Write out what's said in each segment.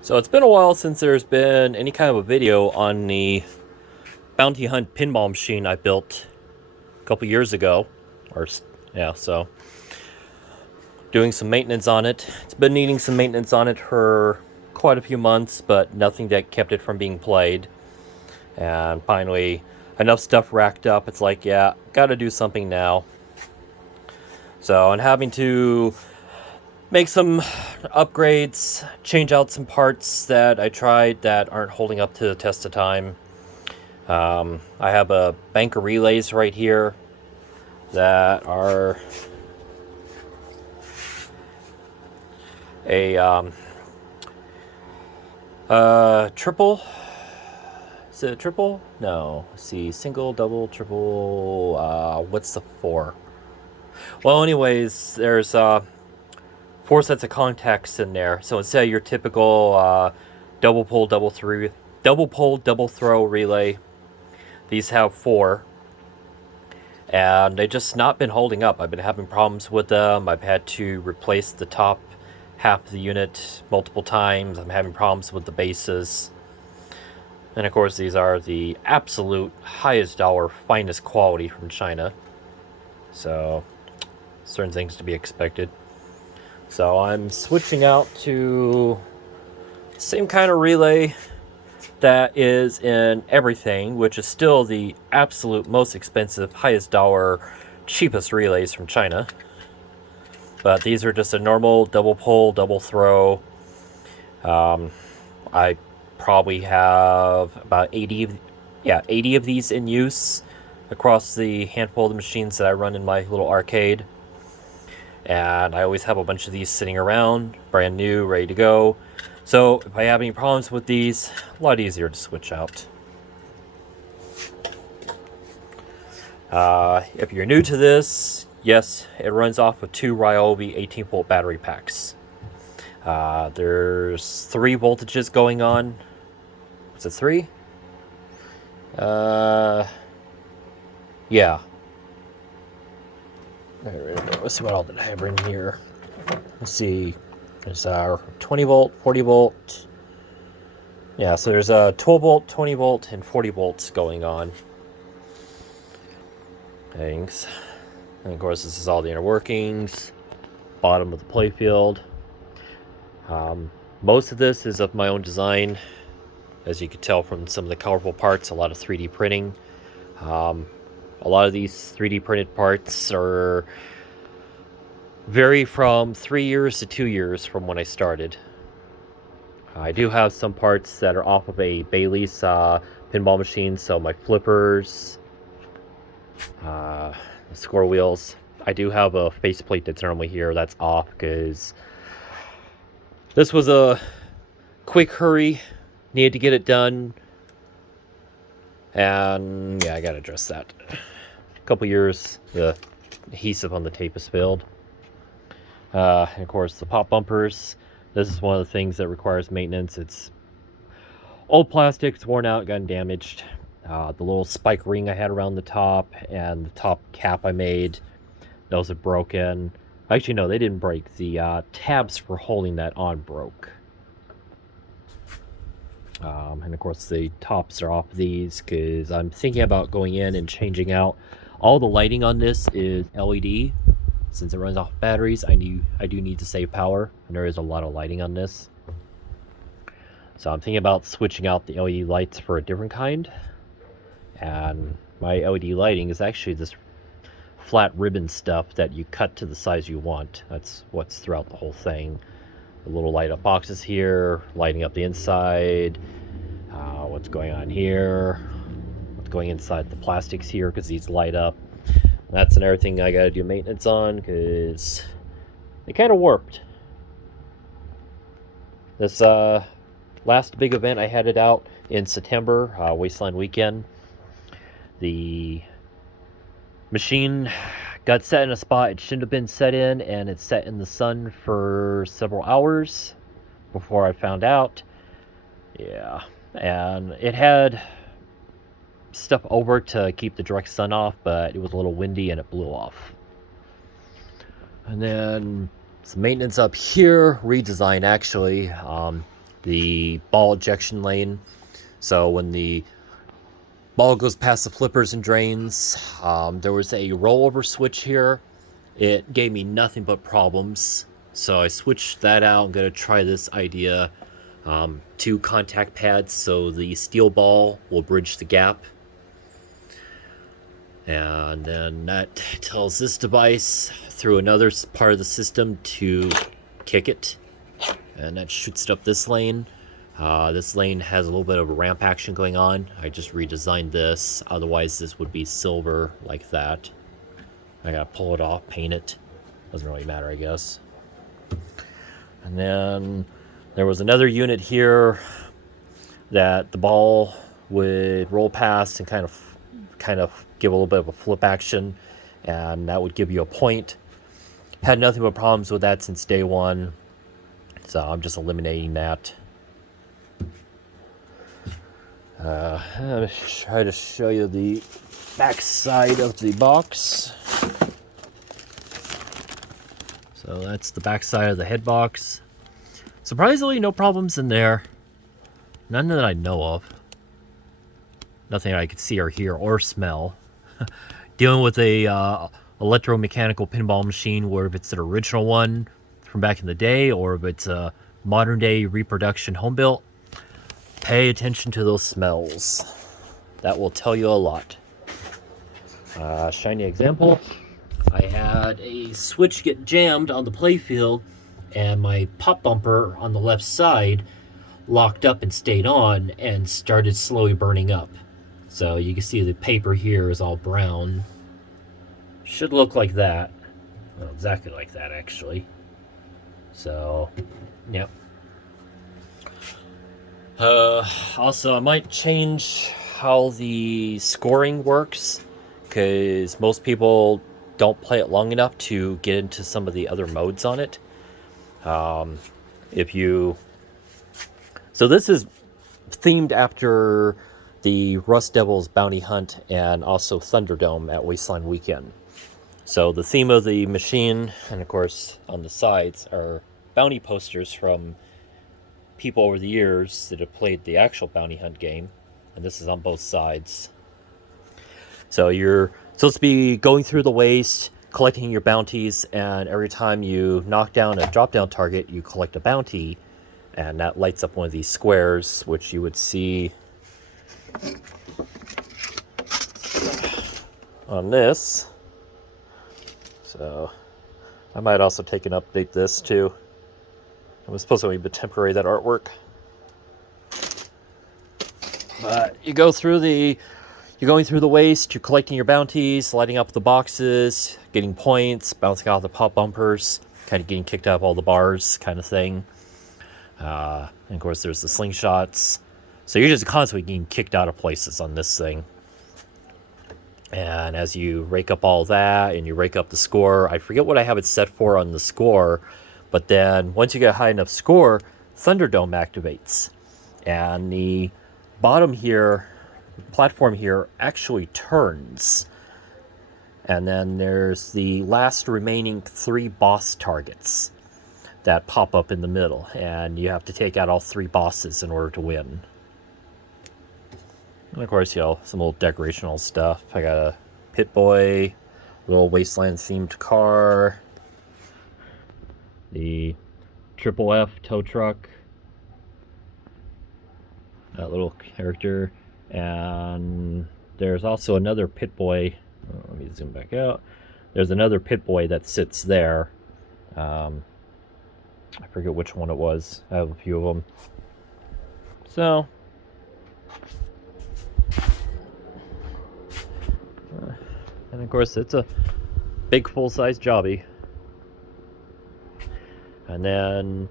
So it's been a while since there's been any kind of a video on the bounty hunt pinball machine I built a couple years ago. Yeah, so doing some maintenance on it. It's been needing some maintenance on it for quite a few months, but nothing that kept it from being played. And finally, enough stuff racked up. It's like, yeah, gotta do something now. So I'm having to make some upgrades, change out some parts that I tried that aren't holding up to the test of time. I have a bank of relays right here that are a triple. Is it a triple? No. Let's see, single, double, triple. What's the four? Well, anyways, there's four sets of contacts in there. So instead of your typical double pull, double throw relay, these have four. And they just not been holding up. I've been having problems with them. I've had to replace the top half of the unit multiple times. I'm having problems with the bases. And of course, these are the absolute highest dollar, finest quality from China. So, certain things to be expected. So I'm switching out to the same kind of relay that is in everything, which is still the absolute most expensive, highest dollar, cheapest relays from China. But these are just a normal double pull, double throw. I probably have about 80 of these in use across the handful of the machines that I run in my little arcade. And I always have a bunch of these sitting around, brand new, ready to go. So if I have any problems with these, a lot easier to switch out. If you're new to this, yes, it runs off of two Ryobi 18-volt battery packs. There's 3 voltages going on. Was it 3? Yeah. Let's see what all did I have in here. Let's see. There's our 20 volt, 40 volt. Yeah, so there's a 12 volt, 20 volt, and 40 volts going on. Thanks. And of course, this is all the inner workings. Bottom of the playfield. Most of this is of my own design. As you can tell from some of the colorful parts, a lot of 3D printing. A lot of these 3D printed parts vary from 3 years to 2 years from when I started. I do have some parts that are off of a Bailey's pinball machine, so my flippers, the score wheels. I do have a faceplate that's normally here that's off because this was a quick hurry, needed to get it done, and yeah, I gotta address that. A couple years, the adhesive on the tape is failed. And of course, the pop bumpers. This is one of the things that requires maintenance. It's old plastic, it's worn out, gotten damaged. The little spike ring I had around the top and the top cap I made, those are broken. Actually, no, they didn't break. The tabs for holding that on broke. And of course, the tops are off these because I'm thinking about going in and changing out. All the lighting on this is LED. Since it runs off batteries, I do need to save power, and there is a lot of lighting on this. So I'm thinking about switching out the LED lights for a different kind. And my LED lighting is actually this flat ribbon stuff that you cut to the size you want. That's what's throughout the whole thing. The little light up boxes here, lighting up the inside. What's going on here? What's going inside the plastics here, because these light up. That's another thing I gotta do maintenance on because they kind of warped. This last big event, I had it out in September, Wasteland Weekend. The machine got set in a spot it shouldn't have been set in, and it sat in the sun for several hours before I found out. Yeah, and it had stuff over to keep the direct sun off, but it was a little windy and it blew off. And then some maintenance up here, redesign actually. the ball ejection lane. So when the ball goes past the flippers and drains, there was a rollover switch here. It gave me nothing but problems. So I switched that out. I'm going to try this idea. 2 contact pads so the steel ball will bridge the gap. And then that tells this device through another part of the system to kick it. And that shoots it up this lane. This lane has a little bit of a ramp action going on. I just redesigned this. Otherwise, this would be silver like that. I gotta pull it off, paint it. Doesn't really matter, I guess. And then there was another unit here that the ball would roll past and kind of give a little bit of a flip action, and that would give you a point. Had nothing but problems with that since day one, so I'm just eliminating that. Let me try to show you the back side of the box. So that's the back side of the head box. Surprisingly, no problems in there. None that I know of. Nothing I could see or hear or smell. Dealing with a electromechanical pinball machine, where if it's an original one from back in the day or if it's a modern day reproduction home built, pay attention to those smells. That will tell you a lot. Shiny example. I had a switch get jammed on the playfield, and my pop bumper on the left side locked up and stayed on and started slowly burning up. So you can see the paper here is all brown. Should look like that. Well, exactly like that, actually. So, yep. Also, I might change how the scoring works, because most people don't play it long enough to get into some of the other modes on it. So this is themed after the Rust Devil's Bounty Hunt and also Thunderdome at Wasteland Weekend. So the theme of the machine, and of course on the sides, are bounty posters from people over the years that have played the actual Bounty Hunt game, and this is on both sides. So you're supposed to be going through the waste, collecting your bounties, and every time you knock down a drop-down target, you collect a bounty, and that lights up one of these squares, which you would see on this. So I might also take and update this too. It was supposed to be temporary, that artwork. But you're going through the waste, you're collecting your bounties, lighting up the boxes, getting points, bouncing off the pop bumpers, kind of getting kicked out of all the bars kind of thing. And of course there's the slingshots. So you're just constantly getting kicked out of places on this thing. And as you rake up all that and you rake up the score, I forget what I have it set for on the score, but then once you get a high enough score, Thunderdome activates. And the bottom here, platform here, actually turns. And then there's the last remaining 3 boss targets that pop up in the middle. And you have to take out all 3 bosses in order to win. And of course, some little decorational stuff. I got a Pit Boy, little Wasteland themed car, the Triple F tow truck, that little character, and there's also another Pit Boy. Let me zoom back out. There's another Pit Boy that sits there. I forget which one it was. I have a few of them. So, and of course, it's a big full-size jobby. And then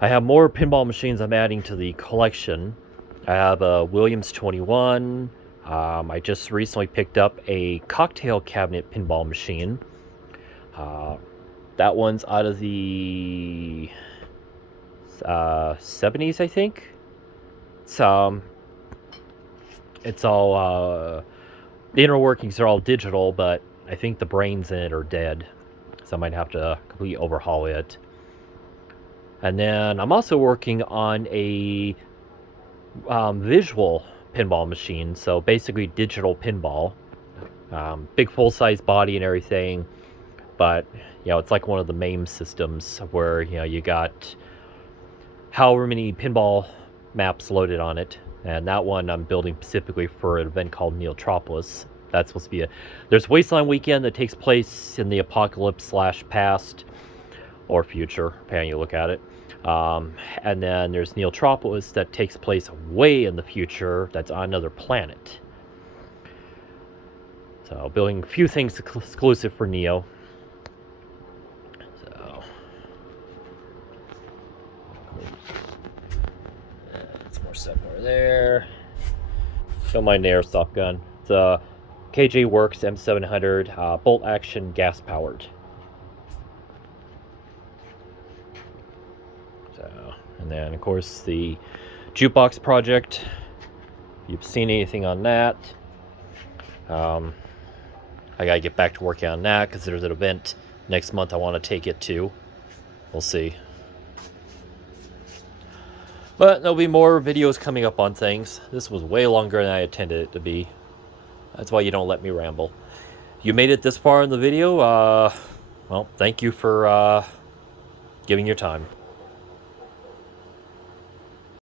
I have more pinball machines I'm adding to the collection. I have a Williams 21. I just recently picked up a cocktail cabinet pinball machine. That one's out of the 70s, I think. It's all the inner workings are all digital, but I think the brains in it are dead, so I might have to completely overhaul it. And then I'm also working on a visual pinball machine, so basically digital pinball. Big full-size body and everything, but it's like one of the MAME systems where you got however many pinball maps loaded on it, and that one I'm building specifically for an event called Neotropolis. That's supposed to be there's Wasteland Weekend that takes place in the apocalypse / past or future, depending on how you look at it. And then there's Neotropolis that takes place way in the future, that's on another planet. So building a few things exclusive for Neo. So that's more stuff over there. Don't mind the airsoft gun. It's a KJ Works M700 bolt action gas powered. So, and then of course the jukebox project. If you've seen anything on that, I gotta get back to working on that because there's an event next month I want to take it to. We'll see. But there'll be more videos coming up on things. This was way longer than I intended it to be. That's why you don't let me ramble. You made it this far in the video. Well, thank you for giving your time.